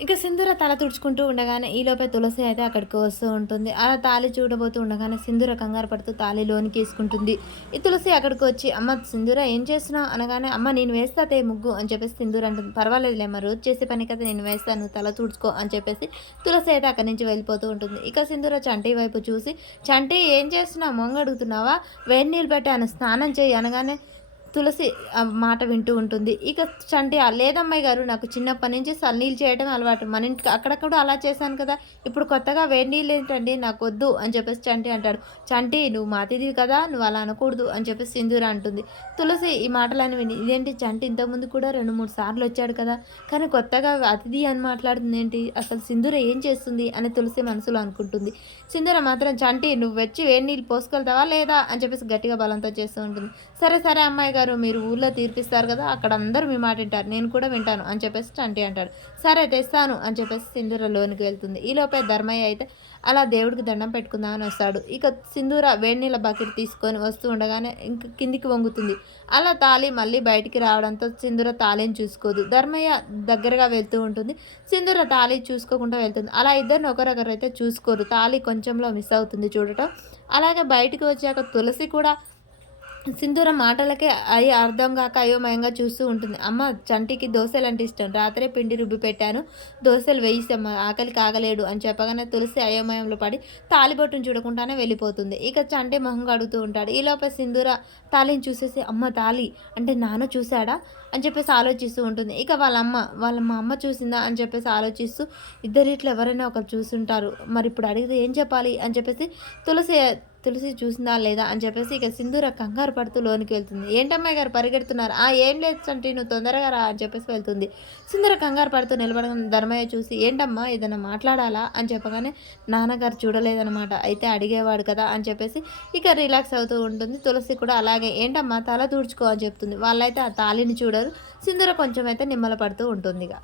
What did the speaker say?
ఇక సింధూర తల తుడుచుకుంటూ ఉండగానే ఈలోపే తులసి అయితే అక్కడికి వస్తూ ఉంటుంది. అలా తాళి చూడబోతూ ఉండగానే సింధూర కంగారు పడుతూ తాళి లోనికేసుకుంటుంది. ఈ తులసి అక్కడికి వచ్చి "అమ్మ సింధూర ఏం చేస్తున్నావు?" అనగానే "అమ్మ నేను వేస్తా అత్తయ్య ముగ్గు" అని చెప్పేసి సింధూర అంటుంది. "పర్వాలేదులేమ్మ రోజు చేసే పని కదా నేను వేస్తాను నువ్వు తల తుడుచుకో" అని చెప్పేసి తులసి అయితే అక్కడి నుంచి వెళ్ళిపోతూ ఉంటుంది. ఇక సింధూర చంటి వైపు చూసి "చంటి ఏం చేస్తున్నావు? మొంగు అడుగుతున్నావా? వేడి నీళ్ళు పెట్టాను స్నానం చెయ్యి" అనగానే తులసి ఆ మాట వింటూ ఉంటుంది. ఇక చంటి లేదమ్మాయి గారు నాకు చిన్నప్పటి నుంచి సన్నీళ్ళు చేయడం అలవాటు. మన ఇంటికి అక్కడక్కడ అలా చేశాను కదా! ఇప్పుడు కొత్తగా వేడి నీళ్ళేంటండి నాకొద్దు అని చెప్పేసి చంటి అంటాడు. చంటి నువ్వు మా అతిథివి కదా! నువ్వు అలా అనకూడదు అని చెప్పేసి సింధూర అంటుంది. తులసి ఈ మాటలన్నీ విని ఇదేంటి చంటి ఇంతకుముందు కూడా 2, 3 సార్లు వచ్చాడు కదా! కానీ కొత్తగా అతిథి అని మాట్లాడుతుందేంటి? అసలు సింధూర ఏం చేస్తుంది? అని తులసి మనసులో అనుకుంటుంది. సింధూర మాత్రం చంటి నువ్వు వచ్చి వేడి నీళ్ళు పోసుకెళ్తావా లేదా? అని చెప్పేసి గట్టిగా బలంతో చేస్తూ ఉంటుంది. సరే సరే అమ్మాయి గారు మీరు ఊర్లో తీర్పిస్తారు కదా అక్కడ అందరూ మీ మాట వింటారు నేను కూడా వింటాను అని చెప్పేసి చంటి అంటాడు. సరే తెస్తాను అని చెప్పేసి సింధూర లోనికి వెళ్తుంది. ఈలోపే ధర్మయ్య అయితే అలా దేవుడికి దండం పెట్టుకుందామని వస్తాడు. ఇక సింధూర వేడి నీళ్ళ బకెట్ తీసుకొని వస్తూ ఉండగానే ఇంక కిందికి వంగుతుంది. అలా తాళి మళ్ళీ బయటికి రావడంతో సింధూర తాళిని చూసుకోదు. ధర్మయ్య దగ్గరగా వెళ్తూ ఉంటుంది. సింధూర తాళి చూసుకోకుండా వెళ్తుంది. అలా ఇద్దరిని ఒకరొకరు అయితే చూసుకోరు. తాళి కొంచెంలో మిస్ అవుతుంది చూడటం. అలాగే బయటికి వచ్చాక తులసి కూడా సింధూర మాటలకే అర్థం కాక అయోమయంగా చూస్తూ ఉంటుంది. అమ్మ చంటికి దోసెలంటే ఇష్టం. రాత్రే పిండి రుబ్బి పెట్టాను. దోసెలు వేయిసమ్మ ఆకలికి ఆగలేడు అని చెప్పగానే తులసి అయోమయంలో పడి తాళిబొట్టును చూడకుండానే వెళ్ళిపోతుంది. ఇక చంటి మొహం కడుగుతూ ఉంటాడు. ఈలోపే సింధూర తాళిని చూసేసి అమ్మ తాళి అంటే నాన్న చూశాడా అని చెప్పేసి ఆలోచిస్తూ ఉంటుంది. ఇక మా అమ్మ చూసిందా అని చెప్పేసి ఆలోచిస్తూ ఇద్దరిట్లో ఎవరైనా ఒకరు చూసుంటారు. మరి ఇప్పుడు అడిగితే ఏం చెప్పాలి అని చెప్పేసి తులసి తులసి చూసిందా లేదా అని చెప్పేసి ఇక సింధూర కంగారు పడుతూ లోనికి వెళ్తుంది. ఏంటమ్మాయి గారు పరిగెడుతున్నారు? ఏం లేదు చంటి నువ్వు తొందరగా రా అని చెప్పేసి వెళ్తుంది. సింధూర కంగారు పడుతూ నిలబడగానే ధర్మయ్య చూసి ఏంటమ్మా ఏదైనా మాట్లాడాలా అని చెప్పగానే నాన్నగారు చూడలేదనమాట. అయితే అడిగేవాడు కదా అని చెప్పేసి ఇక రిలాక్స్ అవుతూ ఉంటుంది. తులసి కూడా అలాగే ఏంటమ్మా తల దూడ్చుకో అని చెప్తుంది. వాళ్ళైతే ఆ తాళిని చూడరు. సింధూర కొంచెం అయితే నిమ్మల పడుతూ ఉంటుంది ఇక.